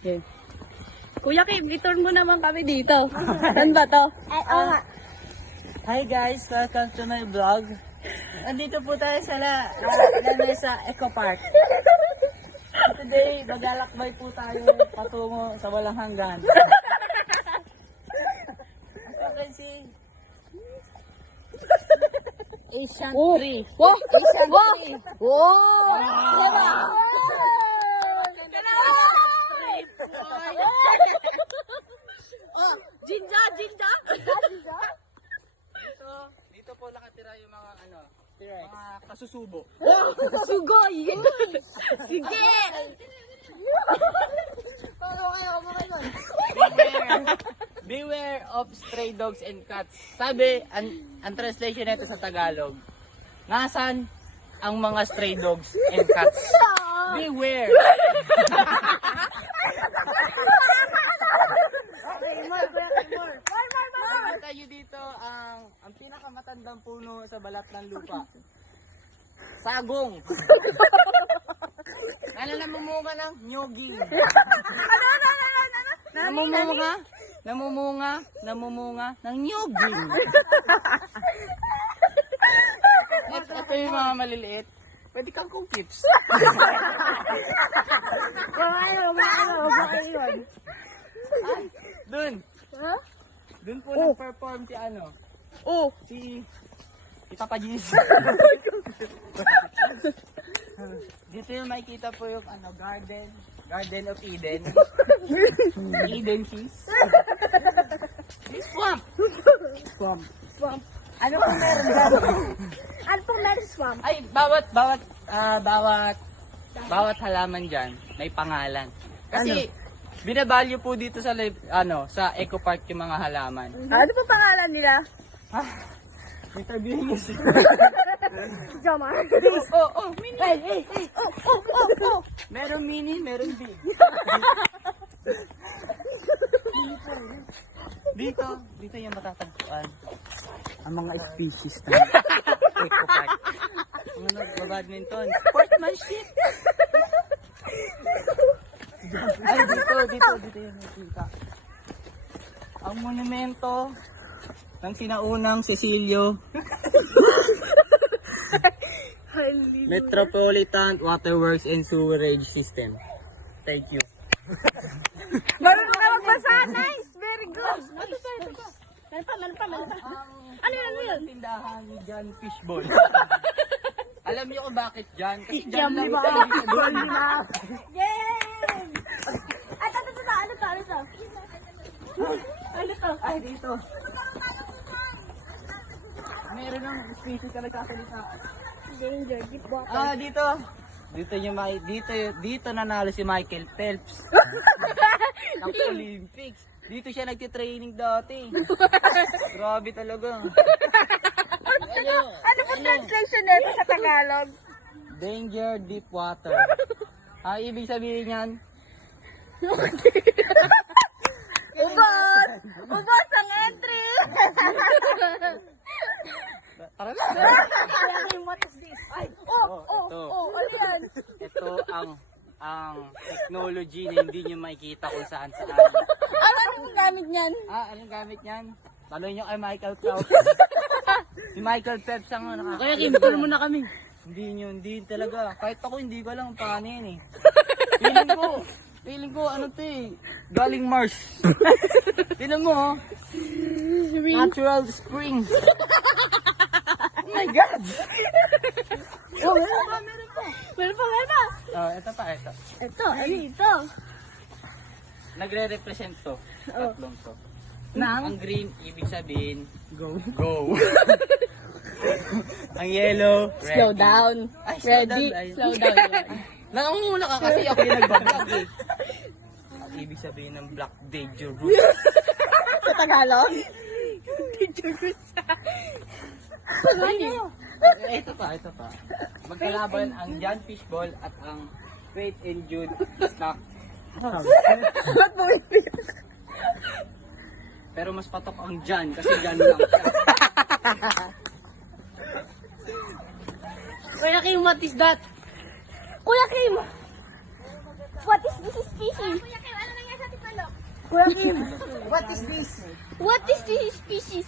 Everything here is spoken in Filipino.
Okay. Kuya Kim, i-turn mo naman kami dito. Saan ba to? Hi guys, welcome to my vlog. Andito po tayo sa Lamesa Eco Park. Today, maglalakbay po tayo patungo sa walang hanggan. As you can see, Asian tree. Wow! Asian Wow! tree. Wow! Diba? Oh, Jinja! Jinja! So, dito po nakatira yung mga mga kasusubo. Sugoy! Sige! Beware of stray dogs and cats. Sabi, ang translation nito sa Tagalog, nasan ang mga stray dogs and cats? Beware! Makikita nyo dito ang pinakamatandang puno sa balat ng lupa. Sagong. Ano namumunga ng nyoging? Namumunga ng nyoging. Ito yung mga maliliit. Pwede kang cookies. Dun po nag-perform si si Papa Gis. Dito yung makikita po yung Garden of Eden. Eden Keys. Swamp. Ano pong meron dyan? Ano pong meron swamp? Ay, bawat halaman dyan may pangalan. Kasi binabalyo po dito sa sa Eco Park yung mga halaman. Ano po pangalan nila? Interviewin mo siya. Jama. Mini. Meron mini, meron big. Dito yung matatagpuan ang mga species ng Eco Park. Mga nagbabadminton. Sportsmanship. Ay, dito yung nakita. Ang monumento ng sinaunang Cecilio Metropolitan Waterworks and Sewerage System. Thank you. Marunong ka magbasa. Nice. Very good. Meron pa. Ano yun? Tindahan ni John Fishball. Alam niyo kung bakit John? Kasi Jam John lang lima. ito dito doon. Yay! Ay, ito. Ano to? Ay, dito. Meron ng species na nagsasalita. Danger, deep water. Dito. Dito nanalo si Michael Phelps. Ng Olympics. Dito siya nagtitraining dati. Grabe talaga. Ano po translation nito sa Tagalog? Danger deep water. Ibig sabihin niyan, Ubos ang entry! tara na. What is this? Ay, Ito. ano yan? Ito ang technology na hindi nyo makikita kung saan. Ano yung gamit niyan? Anong gamit niyan? Taloy nyo kay Michael Phelps. Si Michael Phelps ang nakakita. Kaya kimpur mo na kami. Hindi talaga. Kahit ako hindi ko alam paano yan eh. Feeling ko galing Mars. Tingnan mo natural spring. Oh my God! Meron pa. Ito pa. Ito, ano ito? Nagre-represent to. Oh. Tatlong to. Nang? Ang green, ibig sabihin, go. Ang yellow, Slow ready. down. Ay, slow Ready? down, ay. Slow down. Nangunguna ka kasi ako yung nagbablog eh. Ang ibig sabihin ng black dangerous. Sa Tagalog? Dangerous. Ito pa. Magkalaban ang John Fishball at ang Faith and Jude Snack. Ba't mo repeat? Pero mas patok ang John kasi John lang siya. Kuya Kim, what is that? Kuya Kim! What is this species? Kuya Kim, ano Kuya Kim, what is this? What is this species?